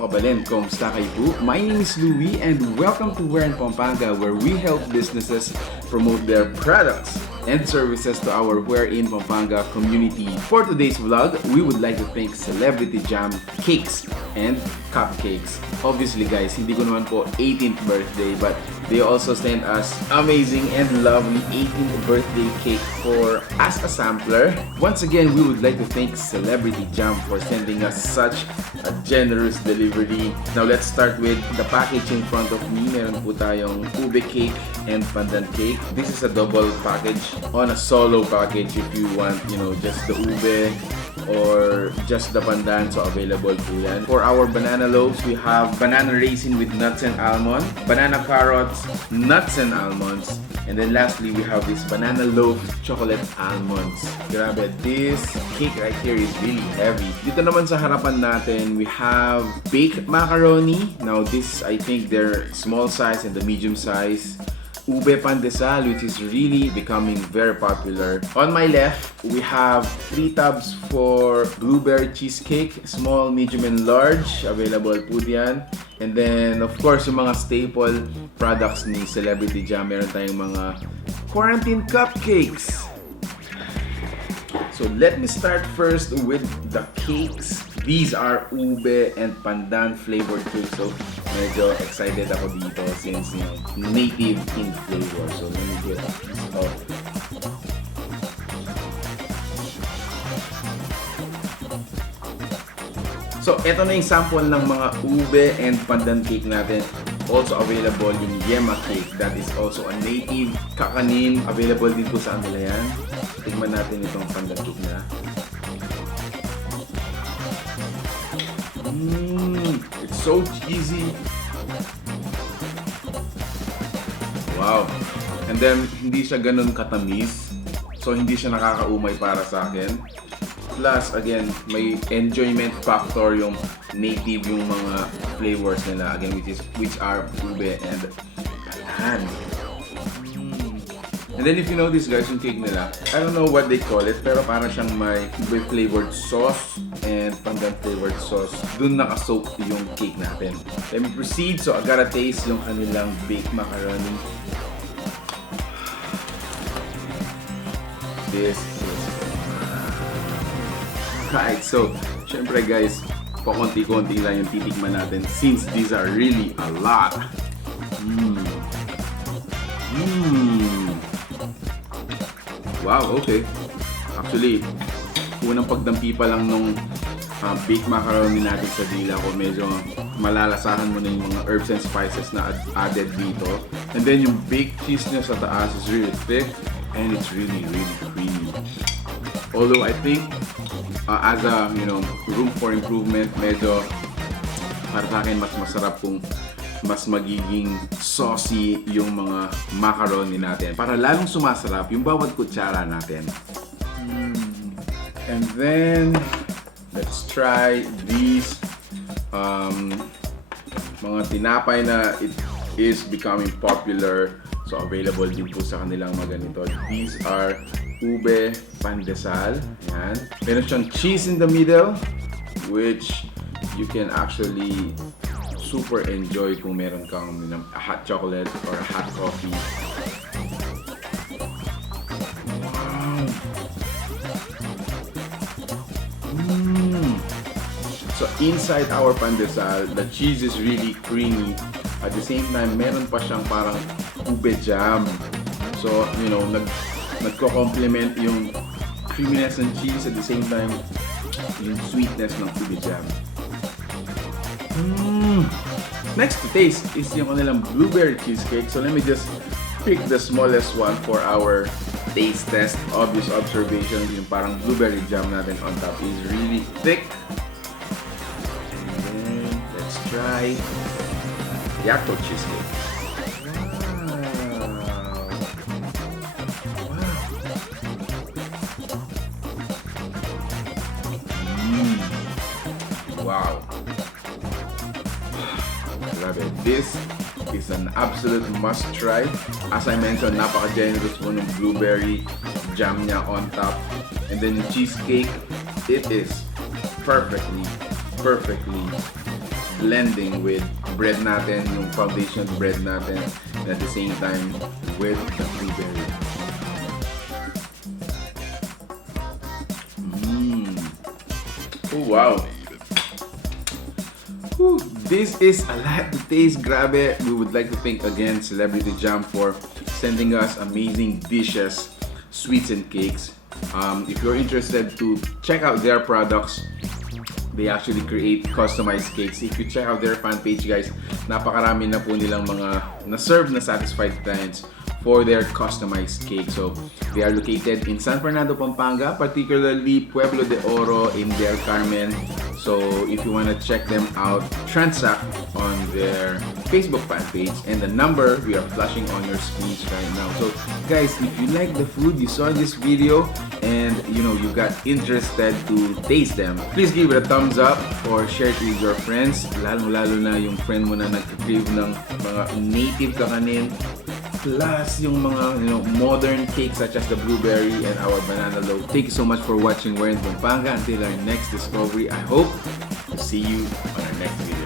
Hello kabalin, kumusta kayo po? My name is Louie and welcome to We're in Pampanga, where we help businesses promote their products and services to our We're in Pampanga community. For today's vlog, we would like to thank Celebrity Jam Cakes and Cupcakes. Obviously guys, hindi ko naman po 18th birthday, but they also sent us amazing and lovely 18th birthday cake for as a sampler. Once again, we would like to thank Celebrity Jam for sending us such a generous delivery. Now let's start with the package in front of me. Meron po tayong ube cake and pandan cake. This is a double package on a solo package if you want, just the ube or just the pandan, so available po yan. For our banana loaves, we have banana raisin with nuts and almond, banana carrots, nuts and almonds, and then lastly, we have this banana loaf chocolate almonds. Grabe, this cake right here is really heavy. Dito naman sa harapan natin, we have baked macaroni. Now this, I think they're small size and the medium size. Ube pandesal, which is really becoming very popular. On my left, we have 3 tubs for blueberry cheesecake, small, medium, and large. Available po diyan. And then, of course, yung mga staple products ni Celebrity Jam. Meron tayong mga quarantine cupcakes. So, let me start first with the cakes. These are ube and pandan flavored cakes. So, medyo excited ako dito since, native in flavor. So, let me get this off. So, ito na yung sample ng mga ube and pandan cake natin. Also available yung yema cake. That is also a native kakanin. Available din po sa kanila yan. Tignan natin itong pandan cake na. It's so cheesy. Wow. And then, hindi siya ganun katamis. So, hindi siya nakakaumay para sa akin. Plus, again, may enjoyment factor yung native yung mga flavors nila. Again, which are ube and pandan. And then if you know this guys, yung cake nila, I don't know what they call it, pero parang siyang may ube flavored sauce and pandan flavored sauce. Dun nakasoak yung cake natin. Let me proceed. So I gotta taste yung kanilang baked macaroni. This is right. So, syempre guys, pakunti-kunti lang yung titikman natin since these are really a lot. Wow, okay. Actually, unang pagdampi pa lang nung baked macaroni natin sa dila ko, medyo malalasahan mo na yung mga herbs and spices na added dito. And then yung baked cheese niya sa taas is really thick and it's really, really creamy. Although I think as a, room for improvement, medyo para sa akin mas masarap kung mas magiging saucy yung mga macaroni natin para lalong sumasarap yung bawat kutsara natin. And then let's try these mga tinapay na it is becoming popular, so available din po sa kanilang mga ganito. These are ube pandesal. Yan. Meron siyang cheese in the middle, which you can actually super enjoy kung meron kang a hot chocolate or a hot coffee. Wow. So inside our pandesal, the cheese is really creamy. At the same time, meron pa siyang parang ube jam. So, nagko-complement yung creaminess ng cheese at the same time yung sweetness ng ube jam. Next to taste is yung kanilang blueberry cheesecake. So let me just pick the smallest one for our taste test. Obvious observation, yung parang blueberry jam natin on top is really thick. And then let's try Yakto cheesecake. Wow. Grabe. This is an absolute must try. As I mentioned, napaka-generous po ng blueberry jam niya on top. And then the cheesecake, it is perfectly blending with bread natin, yung foundation bread natin, and at the same time with the blueberry. Oh wow! Whew, this is a lot to taste, grabe. We would like to thank again Celebrity Jam for sending us amazing dishes, sweets and cakes. If you're interested to check out their products, they actually create customized cakes. If you check out their fan page, guys, napakarami na po nilang mga na-serve na satisfied clients for their customized cake. So, they are located in San Fernando, Pampanga, particularly Pueblo de Oro in their Carmen. So, if you want to check them out, transact on their Facebook fan page and the number we are flashing on your screens right now. So, guys, if you like the food you saw in this video and you got interested to taste them, please give it a thumbs up or share it with your friends. Lalo na yung friend mo na nag-crave ng mga native kakanin, plus yung mga modern cakes such as the blueberry and our banana loaf. Thank you so much for watching We're in Pampanga. Until our next discovery, I hope to see you on our next video.